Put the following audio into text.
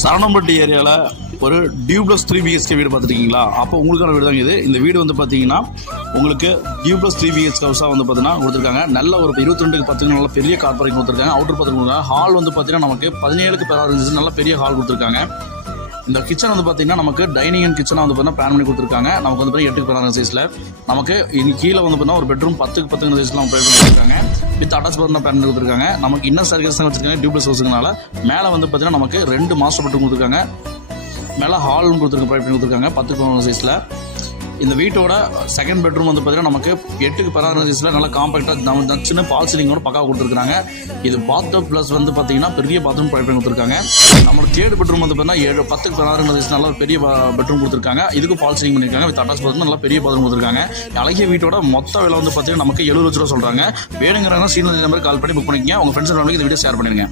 சரணம்பட்டி ஏரியாவில் ஒரு duplex 3 BHK வீடு பார்த்துருக்கீங்களா? அப்போ உங்களுக்கான வீடு தான் இது. இந்த வீடு வந்து பார்த்தீங்கன்னா உங்களுக்கு டியூப்ளஸ் 3 BHK ஹவுஸாக வந்து பார்த்தீங்கன்னா கொடுத்துருக்காங்க. நல்ல ஒரு 22க்கு 10 நல்ல பெரிய கார்பரேட் கொடுத்துருக்காங்க. அவுட்டர் பார்த்து கொடுத்துருக்காங்க. ஹால் வந்து பார்த்தீங்கன்னா நமக்கு 17க்கு 16 நல்ல பெரிய ஹால் கொடுத்துருக்காங்க. இந்த கிச்சன் வந்து பார்த்தீங்கன்னா நமக்கு டைனிங் அண்ட் கிச்சனாக வந்து பார்த்தீங்கன்னா பிளான் பண்ணி கொடுத்துருக்காங்க. நமக்கு வந்து பார்த்தீங்கன்னா 8க்கு 16 சைஸில் நமக்கு கீழே வந்து பார்த்தீங்கன்னா ஒரு பெட்ரூம் 10க்கு 10 சைஸில் நம்ம பிளான் பண்ணியிருக்காங்க. வித் அட்டாச் பாத்ரூம் பிளான் பண்ணி கொடுத்துருக்காங்க. நமக்கு இன்னர் சர்வீஸ் தான் வச்சிருக்காங்க டியூப்ளஸ் ஹவுஸுங்கனால. மேலே வந்து பார்த்தீங்கன்னா நமக்கு 2 மாஸ்டர் பெட்ரூம் கொடுத்துருக்காங்க. மேலே ஹாலும் கொடுத்துருக்காங்க 10க்கு 11 சைஸில். இந்த வீட்டோட செகண்ட் பெட்ரூம் வந்து பார்த்தீங்கன்னா நமக்கு 8க்கு 16 சைஸில் நல்லா காம்பேக்டாக சின்ன பால் சீலிங்கோட பக்காவாக கொடுத்துருக்காங்க. இது பாத்ரூம் ப்ளஸ் வந்து பார்த்தீங்கன்னா பெரிய பாத்ரூம் ப்ரொவைட் பண்ணி கொடுத்துருக்காங்க. நம்மளோட தேர்ட் பெட்ரூம் வந்து பார்த்தீங்கன்னா 10க்கு 16 சைஸ் நல்ல பெரிய பெட்ரூம் கொடுத்துருக்காங்க. இதுக்கு பால் சீலிங் பண்ணியிருக்காங்க. வித் அட்டாச் பாத்ரூம் நல்லா பெரிய பாத்ரூம் கொடுத்துருக்காங்க. அழகிய வீட்டோட மொத்த விலை வந்து பார்த்தீங்கன்னா நமக்கு 70 லட்ச ரூபா சொல்கிறாங்க. வேணுங்கிறாங்க சீனியர் நம்பர் கால் பண்ணி புக் பண்ணிக்கங்க. உங்கள் ஃப்ரெண்ட்ஸ் இந்த வீடியோ ஷேர் பண்ணிடுங்க.